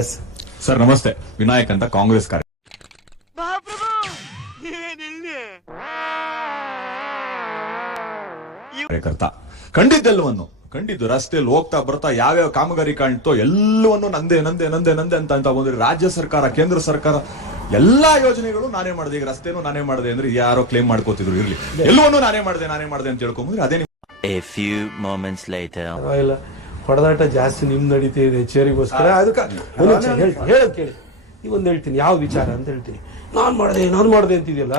Yes sir, ನಮಸ್ತೆ. ವಿನಾಯಕ್ ಅಂತ, ಕಾಂಗ್ರೆಸ್ ಕಾರ್ಯಕರ್ತ. ಕಂಡಿದ್ದು ರಸ್ತೆಯಲ್ಲಿ ಹೋಗ್ತಾ ಬರ್ತಾ ಯಾವ್ಯಾವ ಕಾಮಗಾರಿ ಕಾಣ್ತೋ ಎಲ್ಲವನ್ನು ನಂದೆ ನಂದೆ ನಂದೆ ನಂದೆ ಅಂತ ಬಂದ್ರೆ ರಾಜ್ಯ ಸರ್ಕಾರ, ಕೇಂದ್ರ ಸರ್ಕಾರ ಎಲ್ಲಾ ಯೋಜನೆಗಳು ನಾನೇ ಮಾಡಿದೆ, ಈಗ ರಸ್ತೆನೂ ನಾನೇ ಮಾಡಿದೆ ಅಂದ್ರೆ ಯಾರೋ ಕ್ಲೇಮ್ ಮಾಡ್ಕೋತಿದ್ರು. ಇರ್ಲಿ, ಎಲ್ಲವನ್ನೂ ನಾನೇ ಮಾಡಿದೆ ಅಂತ ಹೇಳ್ಕೊಂಡ್ರೆ ಅದೇ. A few moments later. ಹೊಡೆದಾಟ ಜಾಸ್ತಿ ನಿಮ್ ನಡೀತಾ ಇದೆ ಚೇರಿಗೋಸ್ಕರ. ಅದಕ್ಕೆ ಹೇಳೋದ್ ಕೇಳಿ, ನೀವೊಂದು ಹೇಳ್ತೀನಿ ಯಾವ ವಿಚಾರ ಅಂತ ಹೇಳ್ತೀನಿ. ನಾನ್ ಮಾಡಿದೆ ಅಂತಿದೆಯಲ್ಲ,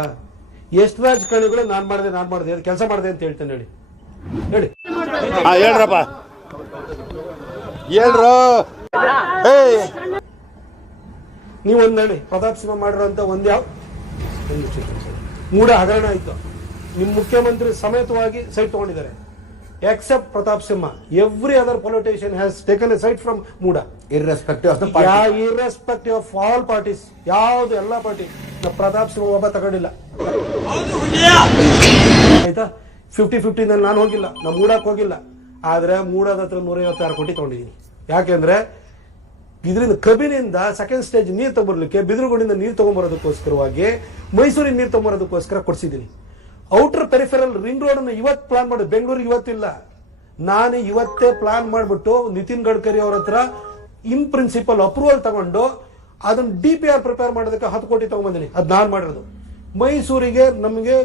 ಎಷ್ಟು ರಾಜಕಾರಣಿಗಳು ನಾನ್ ಮಾಡಿದೆ ಕೆಲಸ ಮಾಡಿದೆ ಅಂತ ಹೇಳ್ತೇನೆ. ಹೇಳಿ ಹೇಳ್ರಪ್ಪ, ನೀವೊಂದು ಹೇಳಿ. ಪ್ರತಾಪ್ ಸಿಂಹ ಮಾಡಿರೋಂತ ಮೂಡ ಹಗರಣ ಆಯ್ತು, ನಿಮ್ ಮುಖ್ಯಮಂತ್ರಿ ಸಮೇತವಾಗಿ ಸೈಟ್ ತಗೊಂಡಿದ್ದಾರೆ. Except Pratap Simha, every other politician has taken a side from Muda, irrespective of the party. Yeah, irrespective of all parties. ಯಾವುದು ಎಲ್ಲ ಪಾರ್ಟಿ. ಪ್ರತಾಪ್ ಸಿಂಹ ಒಬ್ಬ ತಗೊಂಡಿಲ್ಲ ಆಯ್ತಾ. 50-50 ನಲ್ಲಿ ನಾನು ಹೋಗಿಲ್ಲ, ನಾ ಮೂಡಕ್ ಹೋಗಿಲ್ಲ. ಆದ್ರೆ ಮೂಡದ ಹತ್ರ 156 ಕೋಟಿ ತಗೊಂಡಿದ್ದೀನಿ. ಯಾಕೆಂದ್ರೆ ಇದರಿಂದ ಕಬಿನಿಂದ ಸೆಕೆಂಡ್ ಸ್ಟೇಜ್ ನೀರು ತಗೊಂಡ್ಬರ್ಲಿಕ್ಕೆ, ಬಿದಿರುಗುಡಿಂದ ನೀರು ತಗೊಂಡ್ಬರೋದಕ್ಕೋಸ್ಕರವಾಗಿ, ಮೈಸೂರಿನ ನೀರು ತಗೊಂಡ್ಬರೋದಕ್ಕೋಸ್ಕರ ಕೊಡ್ಸಿದ್ದೀನಿ. ಔಟರ್ ಪೆರಿಫೆರಲ್ ರಿಂಗ್ ರೋಡ್ ಅನ್ನು ಇವತ್ತು ಪ್ಲಾನ್ ಮಾಡಿ, ಬೆಂಗಳೂರಿಗೆ ಇವತ್ತಿಲ್ಲ, ನಾನು ಇವತ್ತೇ ಪ್ಲಾನ್ ಮಾಡಿಬಿಟ್ಟು ನಿತಿನ್ ಗಡ್ಕರಿ ಅವ್ರ ಹತ್ರ ಇನ್ ಪ್ರಿನ್ಸಿಪಲ್ ಅಪ್ರೂವಲ್ ತಗೊಂಡು ಅದನ್ನ DPR ಪ್ರಿಪೇರ್ ಮಾಡೋದಕ್ಕೆ 10 ಕೋಟಿ ತಗೊಂಡ್ಬಂದಿನಿ. ಅದ್ ನಾನ್ ಮಾಡಿರೋದು. ಮೈಸೂರಿಗೆ ನಮಗೆ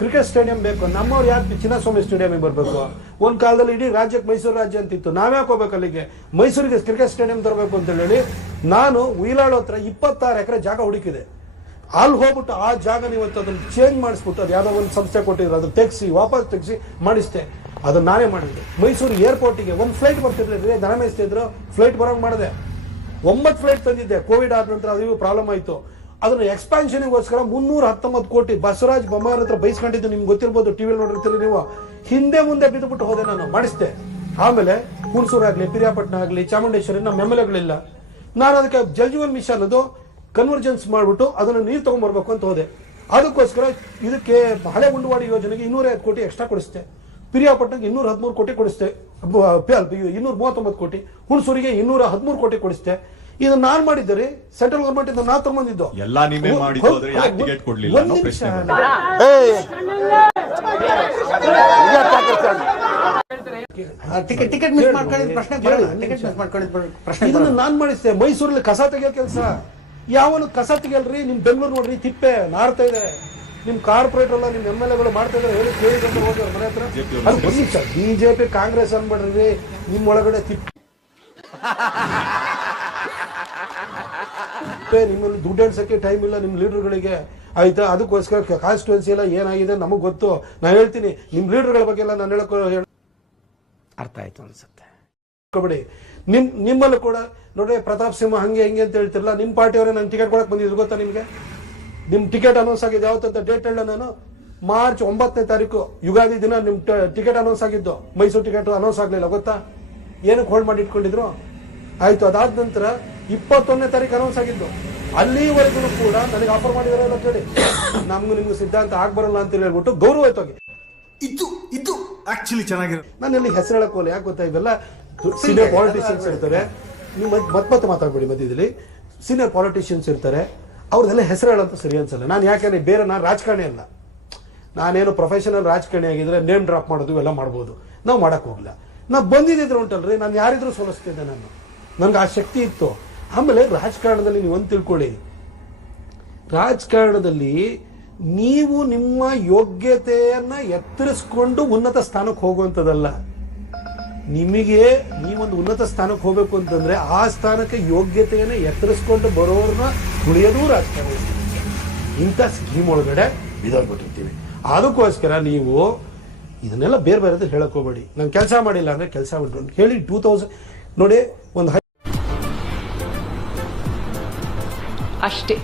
ಕ್ರಿಕೆಟ್ ಸ್ಟೇಡಿಯಂ ಬೇಕು. ನಮ್ಮವ್ರು ಯಾಕೆ ಚಿನ್ನಸ್ವಾಮಿ ಸ್ಟೇಡಿಯಂ ಬರಬೇಕು? ಒಂದ್ ಕಾಲದಲ್ಲಿ ಇಡೀ ರಾಜ್ಯಕ್ಕೆ ಮೈಸೂರು ರಾಜ್ಯ ಅಂತಿತ್ತು. ನಾವ್ಯಾಕೆ ಹೋಗ್ಬೇಕು ಅಲ್ಲಿಗೆ? ಮೈಸೂರಿಗೆ ಕ್ರಿಕೆಟ್ ಸ್ಟೇಡಿಯಂ ತರಬೇಕು ಅಂತ ಹೇಳಿ ನಾನು ಉಯಿಲಾಡೋ ಹತ್ರ 26 ಎಕರೆ ಜಾಗ ಹುಡುಕಿದೆ. ಅಲ್ಲಿ ಹೋಗ್ಬಿಟ್ಟು ಆ ಜಾಗ ಇವತ್ತು ಅದನ್ನ ಚೇಂಜ್ ಮಾಡಿಸ್ಬಿಟ್ಟು, ಅದು ಯಾವ್ದೋ ಒಂದು ಸಂಸ್ಥೆ ಕೊಟ್ಟಿದ್ರು, ಅದು ವಾಪಸ್ ತೆಗಿಸಿ ಮಾಡಿಸ್ತೆ. ಅದನ್ನ ನಾನೇ ಮಾಡಿದೆ. ಮೈಸೂರು ಏರ್ಪೋರ್ಟಿಗೆ ಒಂದು ಫ್ಲೈಟ್ ಬರ್ತಿರ್ಲಿಲ್ಲ, ದನ ಮೇಯಿಸ್ತಿದ್ರು, ಫ್ಲೈಟ್ ಬರೋಂಗ್ ಮಾಡಿದೆ. 9 ಫ್ಲೈಟ್ ತಂದಿದ್ದೆ. ಕೋವಿಡ್ ಆದ ನಂತರ ಅದು ಪ್ರಾಬ್ಲಮ್ ಆಯ್ತು. ಅದನ್ನ ಎಕ್ಸ್ಪಾನ್ಷನ್ಗೋಸ್ಕರ 319 ಕೋಟಿ ಬಸವರಾಜ್ ಬೊಮ್ಮಾಯಿ ಹತ್ರ ಬೈಸ್ಕೊಂಡಿದ್ದು ನಿಮ್ಗೆ ಗೊತ್ತಿರ್ಬೋದು, ಟಿವಿಯಲ್ಲಿ ನೋಡಿರ್ತೀರಿ ನೀವು. ಹಿಂದೆ ಮುಂದೆ ಬಿದ್ದುಬಿಟ್ಟು ಹೋದೆ, ನಾನು ಮಾಡಿಸ್ದೆ. ಆಮೇಲೆ ಹುಣಸೂರು ಆಗ್ಲಿ, ಪಿರಿಯಾಪಟ್ಟಣ ಆಗ್ಲಿ, ಚಾಮುಂಡೇಶ್ವರಿ ನಮ್ಮ MLAಗಳಿಲ್ಲ. ನಾನು ಅದಕ್ಕೆ ಜಲಜೀವನ್ ಮಿಷನ್ ಅದು ಕನ್ವರ್ಜೆನ್ಸ್ ಮಾಡ್ಬಿಟ್ಟು ಅದನ್ನು ನೀರು ತಗೊಂಡ್ಬರ್ಬೇಕು ಅಂತ ಹೋದೆ. ಅದಕ್ಕೋಸ್ಕರ ಇದಕ್ಕೆ ಹಳೆ ಉಂಡುವಾಡಿ ಯೋಜನೆಗೆ 205 ಕೋಟಿ ಎಕ್ಸ್ಟ್ರಾ ಕೊಡಿಸ್ತೆ. ಪಿರಿಯಾಪಟ್ಟಣಕ್ಕೆ 213 ಕೋಟಿ ಕೊಡಿಸ್ತೆ, 239 ಕೋಟಿ. ಹುಣಸೂರಿಗೆ 213 ಕೋಟಿ ಕೊಡಿಸ್ತೆ. ಇದನ್ನ ನಾನ್ ಮಾಡಿದ್ದರೆ ಸೆಂಟ್ರಲ್ ಗವರ್ಮೆಂಟ್ ಇಂದ ನಾ ತಗೊಂಡಿದ್ದು. ಎಲ್ಲ ನೀವೇ ಮಾಡಿದ್ದು, ಆದ್ರೆ ಯಾಕೆ ಟಿಕೆಟ್ ಕೊಡ್ಲಿಲ್ಲ ಅನ್ನೋ ಪ್ರಶ್ನೆ. ಟಿಕೆಟ್ ಮಿಸ್ ಮಾಡ್ಕೊಂಡಿದ್ದ ಪ್ರಶ್ನೆ ಇದನ್ನ ನಾನ್ ಮಾಡಿಸ್ತೆ. ಮೈಸೂರಲ್ಲಿ ಕಸ ತೆಗಿಯೋ ಕೆಲಸ ಯಾವನು ಕಸ ತೆಗಿಯಲ್ರಿ. ನಿಮ್ ಬೆಂಗಳೂರು ನೋಡ್ರಿ, ತಿಪ್ಪೆ ನಾರ್ತಾ ಇದೆ. ನಿಮ್ ಕಾರ್ಪೊರೇಟರ್ ಎಲ್ಲ ನಿಮ್ MLAಗಳು ಮಾಡ್ತಾ ಇದಾರೆ. ಹೇಳಿ ಕೇಳಿದ್ರೆ ಹೋಗಿ ಅವ್ರ ಮನೆ ಹತ್ರ. ಅದು ಒಂದು ನಿಮಿಷ, BJP ಕಾಂಗ್ರೆಸ್ ಅನ್ಬೇಡ್ರಿ, ನಿಮ್ ಒಳಗಡೆ ತಿಪ್ಪೆ. ನಿಮ್ಮಲ್ಲಿ ದುಡ್ಡು ಎಣ್ಸಕ್ಕೆ ಟೈಮ್ ಇಲ್ಲ ನಿಮ್ ಲೀಡರ್ಗಳಿಗೆ, ಆಯ್ತಾ. ಅದಕ್ಕೋಸ್ಕರ ಕಾನ್ಸ್ಟಿಟ್ಯೂನ್ಸಿ ಎಲ್ಲ ಏನಾಗಿದೆ ನಮಗ್ ಗೊತ್ತು. ನಾ ಹೇಳ್ತೀನಿ, ನಿಮ್ ಲೀಡರ್ಗಳ ಬಗ್ಗೆ ಎಲ್ಲ ನಾನು ಅರ್ಥ ಆಯ್ತು ಅನ್ಸುತ್ತೆ. ಬಿಡಿ. ನಿಮ್ಮಲ್ಲೂ ಕೂಡ ನೋಡ್ರಿ, ಪ್ರತಾಪ್ ಸಿಂಹ ಹಂಗೆ ಹೆಂಗೆ ಅಂತ ಹೇಳ್ತಿರಲ್ಲ. ನಿಮ್ ಪಾರ್ಟಿಯವರೇ ನನ್ ಟಿಕೆಟ್ ಕೊಡಕ್ ಬಂದಿದ್ರು, ಗೊತ್ತಾ ನಿಮ್ಗೆ? ನಿಮ್ ಟಿಕೆಟ್ ಅನೌನ್ಸ್ ಆಗಿದೆ ಯಾವತ್ತಂತ ಡೇಟ್ ಹೇಳ. ನಾನು ಮಾರ್ಚ್ 9ನೇ ತಾರೀಕು ಯುಗಾದಿ ದಿನ ನಿಮ್ ಟಿಕೆಟ್ ಅನೌನ್ಸ್ ಆಗಿದ್ದು. ಮೈಸೂರು ಟಿಕೆಟ್ ಅನೌನ್ಸ್ ಆಗ್ಲಿಲ್ಲ, ಗೊತ್ತಾ? ಏನಕ್ಕೆ ಹೋಲ್ಡ್ ಮಾಡಿ ಇಟ್ಕೊಂಡಿದ್ರು? ಆಯ್ತು. ಅದಾದ ನಂತರ 21ನೇ ತಾರೀಕು ಅನೌನ್ಸ್ ಆಗಿದ್ದು. ಅಲ್ಲಿವರೆಗೂ ಕೂಡ ನನಗೆ ಆಫರ್ ಮಾಡಿದಾರೆ ಅಂತ ಹೇಳಿ, ನಿಮ್ಗೆ ಸಿದ್ಧಾಂತ ಆಗ್ಬರಲ್ಲ ಅಂತ ಹೇಳ್ಬಿಟ್ಟು ಗೌರವಯುತವಾಗಿ. ಇದು ಆಕ್ಚುಲಿ ಚೆನ್ನಾಗಿದೆ. ನಾನು ಇಲ್ಲಿ ಹೆಸರು ಹೇಳಕ್ ಹೋಗಲ್ಲ, ಯಾಕೆ ಗೊತ್ತಾ? ಇವೆಲ್ಲ ಸೀನಿಯರ್ ಪಾಲಿಟಿಷಿಯನ್ಸ್ ಇರ್ತಾರೆ. ನೀವು ಮತ್ತೆ ಮಾತಾಡ್ಬೇಡಿ ಮಧ್ಯದಲ್ಲಿ. ಸೀನಿಯರ್ ಪಾಲಿಟಿಷಿಯನ್ಸ್ ಇರ್ತಾರೆ, ಅವ್ರದೆಲ್ಲ ಹೆಸರು ಹೇಳಂತ ಸರಿ ಅನ್ಸಲ್ಲ. ನಾನು ಯಾಕಂದ್ರೆ ಬೇರೆ, ನಾನು ರಾಜಕಾರಣಿ ಅಲ್ಲ. ನಾನೇನು ಪ್ರೊಫೆಷನಲ್ ರಾಜಕಾರಣಿ ಆಗಿದ್ರೆ ನೇಮ್ ಡ್ರಾಪ್ ಮಾಡೋದು ಇವೆಲ್ಲ ಮಾಡ್ಬೋದು. ನಾವು ಮಾಡಕ್ ಹೋಗ್ಲ. ನಾವು ಬಂದಿದ್ರು ಉಂಟಲ್ರಿ, ನಾನು ಯಾರಿದ್ರು ಸೋಲಿಸ್ತಿದ್ದೆ. ನನ್ಗೆ ಆ ಶಕ್ತಿ ಇತ್ತು. ಆಮೇಲೆ ರಾಜಕಾರಣದಲ್ಲಿ ನೀವು ಒಂದು ತಿಳ್ಕೊಳ್ಳಿ, ರಾಜಕಾರಣದಲ್ಲಿ ನೀವು ನಿಮ್ಮ ಯೋಗ್ಯತೆಯನ್ನ ಎತ್ತರಿಸ್ಕೊಂಡು ಉನ್ನತ ಸ್ಥಾನಕ್ಕೆ ಹೋಗುವಂಥದ್ದಲ್ಲ. ನಿಮಗೆ ನೀವೊಂದು ಉನ್ನತ ಸ್ಥಾನಕ್ಕೆ ಹೋಗ್ಬೇಕು ಅಂತಂದ್ರೆ ಆ ಸ್ಥಾನಕ್ಕೆ ಯೋಗ್ಯತೆಯನ್ನ ಎತ್ತರಿಸ್ಕೊಂಡು ಬರೋರ್ನ ತುಳಿಯೋದು ರಾಜಕಾರಣ. ಇಂಥ ಸ್ಕೀಮ್ ಒಳಗಡೆ ಬಿದ್ದೋಗ್ಬಿಟ್ಟಿರ್ತೀವಿ. ಅದಕ್ಕೋಸ್ಕರ ನೀವು ಇದನ್ನೆಲ್ಲ ಬೇರೆ ಬೇರೆ ಹೇಳಕ್ ಹೋಗ್ಬೇಡಿ. ನಾನು ಕೆಲಸ ಮಾಡಿಲ್ಲ ಅಂದ್ರೆ ಕೆಲಸ ಬಿಟ್ಟು ಹೇಳಿ. 2000 ನೋಡಿ, ಒಂದು ಅಷ್ಟೇ.